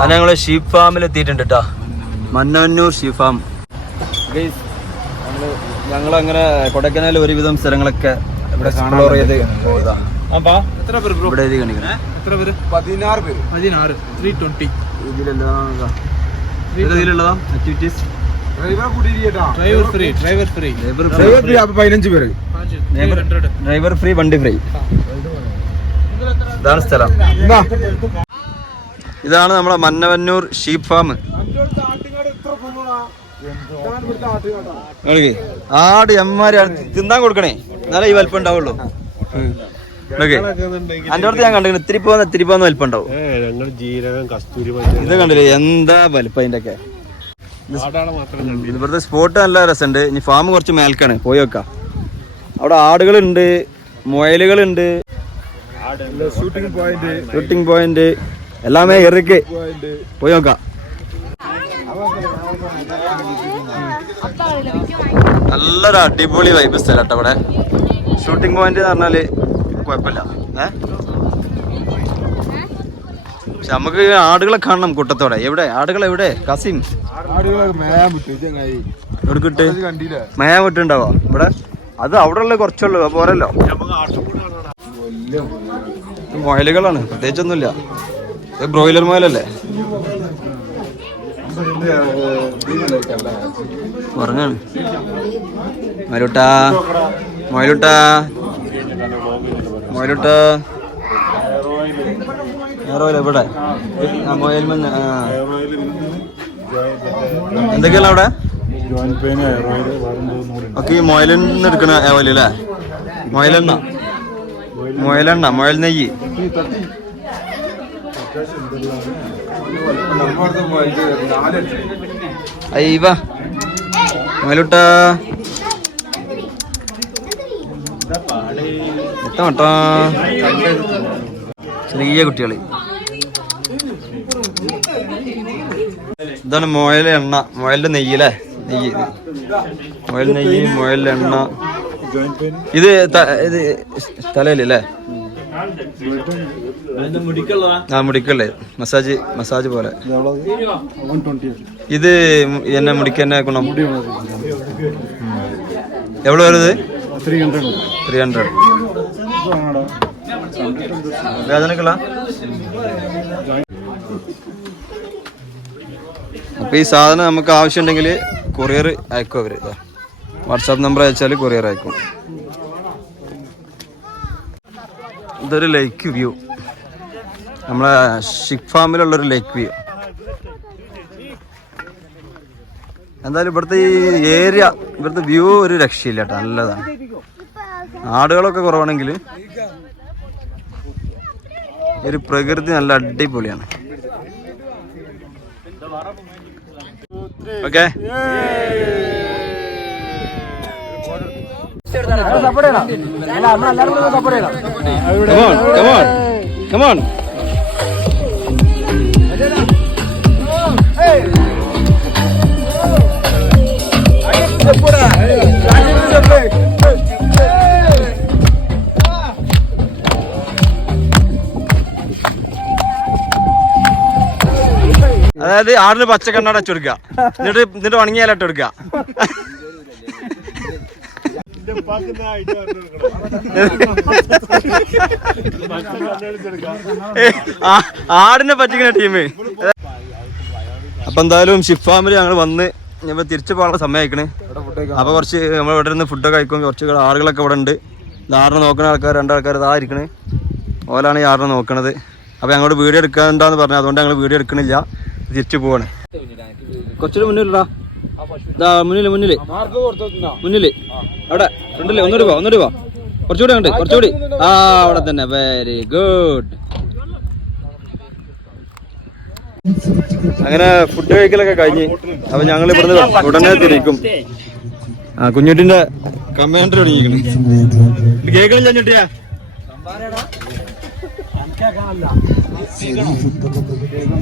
അത് ഞങ്ങള് ഷീപ്പ് ഫാമിൽ എത്തിയിട്ടുണ്ട് കേട്ടോ. Mannavannur sheep farm. ഞങ്ങളങ്ങനെ കൊടൈക്കനാലിൽ ഒരുവിധം സ്ഥലങ്ങളൊക്കെ ഇവിടെ എക്സ്പ്ലോർ ചെയ്ത് പോയതാ. ഇവിടെ എഴുതി കാണിക്കണം 320 ഇതിലുള്ളതാ ആക്ടിവിറ്റീസ്. ഡ്രൈവർ ഫ്രീ, വണ്ടി ഫ്രീ. ഇതാണ് സ്ഥലം. ഇതാണ് നമ്മളെ മന്നവന്നൂർ ഷീപ്പ് ഫാം. ആട് എമ്മാരി തിന്നാൻ കൊടുക്കണേ, എന്നാലേ ഈ വലിപ്പം ഉണ്ടാവുള്ളൂ. അന്റെ അടുത്ത് ഞാൻ കണ്ടിരുന്നു ഇത്തിരി പോകുന്ന വലിപ്പം ഉണ്ടാവും. ഇത് കണ്ടില്ലേ എന്താ വലിപ്പം അതിന്റെ ഒക്കെ. ഇവിടുത്തെ സ്പോട്ട് നല്ല രസമുണ്ട്. ഇനി ഫാം കുറച്ച് മേൽക്കാണ്, പോയി വെക്കാം. അവിടെ ആടുകളുണ്ട്, മുയലുകളുണ്ട്, ഷൂട്ടിംഗ് പോയിന്റ് എല്ലാമേ ഇറക്ക് പോയി നോക്കാം. നല്ലൊരു അടിപൊളി വൈബ് സ്ഥലം കേട്ടോ ഇവിടെ. ഷൂട്ടിംഗ് പോയിന്റ് എന്ന് പറഞ്ഞാല് കുഴപ്പമില്ല. പക്ഷെ നമുക്ക് ആടുകളെ കാണണം കൂട്ടത്തോടെ. എവിടെ ആടുകൾ? എവിടെ കസിൻ എടുക്കിട്ട് മേയാൻ വിട്ടുണ്ടാവോ ഇവിടെ? അത് അവിടെ ഉള്ള കുറച്ചുള്ളൂ, പോരല്ലോ. മുയലുകളാണ്, പ്രത്യേകിച്ചൊന്നുമില്ല. ഇത് ബ്രോയിലർ മുയലല്ലേ? പറഞ്ഞാണ് മൊയലുട്ടാ മൊയലുട്ടാ മൊയലുട്ടാ ഹെയറോയിൽ എവിടെ? മൊയൽ മഞ്ഞ എന്തൊക്കെയല്ല അവിടെ? ഒക്കെ ഈ മൊയലിന്ന് എടുക്കണ ഓയിലല്ലേ? മുയലെണ്ണ, മുയൽ നെയ്യ്. അയ്യവാ മുയലുട്ടാ മട്ടാ ചെറിയ കുട്ടികള്. ഇതാണ് മുയൽ എണ്ണ, മുയലിന്റെ നെയ്യല്ലേ? നെയ്യ്, മുയൽ നെയ്യ്, മുയലിന്റെ എണ്ണ. ഇത് തലയിലല്ലേ? ആ മുടിക്കല്ലേ, മസാജ് പോലെ. ഇത് എന്നെ മുടിക്കന്നെ ഗുണം. എവിടെ വരുന്നത്? 300. വേദനക്കുള്ള. അപ്പൊ ഈ സാധനം നമുക്ക് ആവശ്യമുണ്ടെങ്കിൽ കൊറിയർ അയക്കും അവര്. വാട്സാപ്പ് നമ്പർ അയച്ചാൽ കൊറിയർ അയക്കും. ഇതൊരു ലേക്ക് വ്യൂ, നമ്മളെ ഷിപ്പ് ഫാമിലുള്ളൊരു ലേക്ക് വ്യൂ. എന്തായാലും ഇവിടുത്തെ ഈ ഏരിയ, ഇവിടുത്തെ വ്യൂ ഒരു രക്ഷയില്ല കേട്ടോ, നല്ലതാണ്. ആടുകളൊക്കെ കുറവാണെങ്കിൽ ഒരു പ്രകൃതി നല്ല അടിപൊളിയാണ്. Okay, come on. അതായത് ആടിന് പച്ചക്കണ്ണട വെച്ചെടുക്കുക, എന്നിട്ട് ഉണങ്ങിയാലിട്ട് കൊടുക്കുക. ആടിനെ പറ്റിക്കുന്ന ടീം. അപ്പൊ എന്തായാലും ഷിപ്പ് ഫാമിൽ ഞങ്ങൾ വന്ന് ഞങ്ങൾ തിരിച്ചു പോകാനുള്ള സമയമായിക്കണ്. അപ്പൊ കുറച്ച് നമ്മൾ ഇവിടെ നിന്ന് ഫുഡൊക്കെ കഴിക്കും. കുറച്ച് ആളുകളൊക്കെ ഇവിടെ ഉണ്ട്. ആടിനെ നോക്കുന്ന ആൾക്കാർ, രണ്ടാൾക്കാർ ഇതായിരിക്കണ്. ഓലാണ് ഈ ആടിനെ നോക്കണത്. അപ്പൊ ഞങ്ങളോട് വീഡിയോ എടുക്കാണ്ടാന്ന് പറഞ്ഞു, അതുകൊണ്ട് ഞങ്ങൾ വീഡിയോ എടുക്കണില്ല, തിരിച്ചു പോവാണ്. കുറച്ചുകൂടെ മുന്നിലാ, മുന്നില് അവിടെ ഫ്രണ്ടില്. ഒന്നുകൂടി പോ, കുറച്ചുകൂടി ഉണ്ട്, കുറച്ചുകൂടി. ആ അവിടെ തന്നെ. Very good. അങ്ങനെ ഫുഡ് കഴിക്കലൊക്കെ കഴിഞ്ഞ് അപ്പൊ ഞങ്ങൾ ഇവിടുന്ന് ഉടനെ തിരിക്കും. ആ കുഞ്ഞുട്ടിന്റെ കമാൻഡർ തുടങ്ങിയിരിക്കുന്നു. കേൾക്കണില്ല കുഞ്ഞുട്ടിയാ?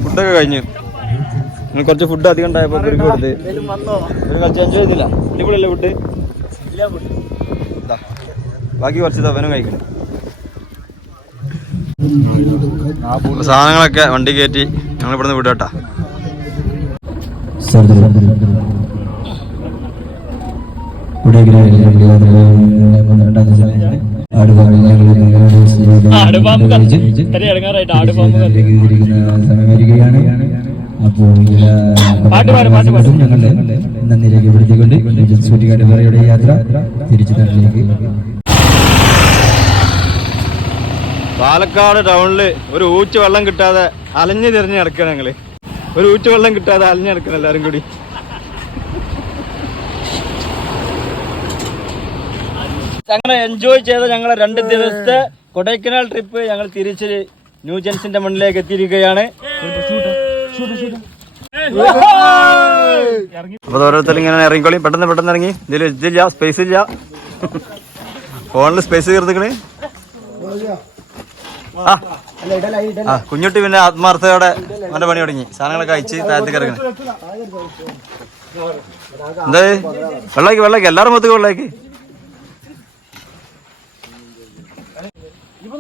ഫുഡൊക്കെ കഴിഞ്ഞു. കുറച്ച് ഫുഡ് അധികം ഉണ്ടായപ്പോ ഇവർക്ക് കൊടുത്ത് കളിച്ച് എൻജോയ് ചെയ്തില്ല. അടിപൊളിയല്ലേ ഫുഡ്? ബാക്കി കുറച്ച് തവനും കഴിക്കണം. സാധനങ്ങളൊക്കെ വണ്ടി കയറ്റി ഞങ്ങൾ ഇവിടുന്ന് വിടാട്ടാ. അപ്പോൾ ഞങ്ങളുടെ നന്ദി രേഖപ്പെടുത്തിക്കൊണ്ട് സൂര്യകാട്ടുപാറയുടെ യാത്ര തിരിച്ചു നാട്ടിലേക്ക്. പാലക്കാട് ടൗണില് ഒരു ഊറ്റ് വെള്ളം കിട്ടാതെ അലഞ്ഞു തിരിഞ്ഞ് നടക്കണം ഞങ്ങള്. ഒരു ഊറ്റ് വെള്ളം കിട്ടാതെ അലഞ്ഞു നടക്കണം എല്ലാരും കൂടി. അങ്ങനെ എൻജോയ് ചെയ്ത ഞങ്ങളെ 2 ദിവസത്തെ കൊടൈക്കനാൽ ട്രിപ്പ് ഞങ്ങൾ തിരിച്ച് ന്യൂജൻസിന്റെ മണ്ണിലേക്ക് എത്തിയിരിക്കുകയാണ്. അപ്പൊ ഓരോരുത്തരും ഇങ്ങനെ ഇറങ്ങിക്കോളി, പെട്ടെന്ന് ഇറങ്ങി. ഇതില്ല സ്പേസ് ഇല്ല, ഫോണില് സ്പേസ് തീർത്തിക്കണ്. കുഞ്ഞുട്ടി പിന്നെ ആത്മാർത്ഥയോടെ അവന്റെ പണി തുടങ്ങി. സാധനങ്ങളൊക്കെ അയച്ച് താഴത്തേക്ക് ഇറങ്ങണേ. എന്താ വെള്ളാക്കി എല്ലാവരും മൊത്തക്ക് വെള്ളാക്കി.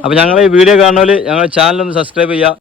അപ്പൊ ഞങ്ങൾ ഈ വീഡിയോ കാണുന്നവര് ഞങ്ങളുടെ ചാനൽ ഒന്ന് സബ്സ്ക്രൈബ് ചെയ്യാം.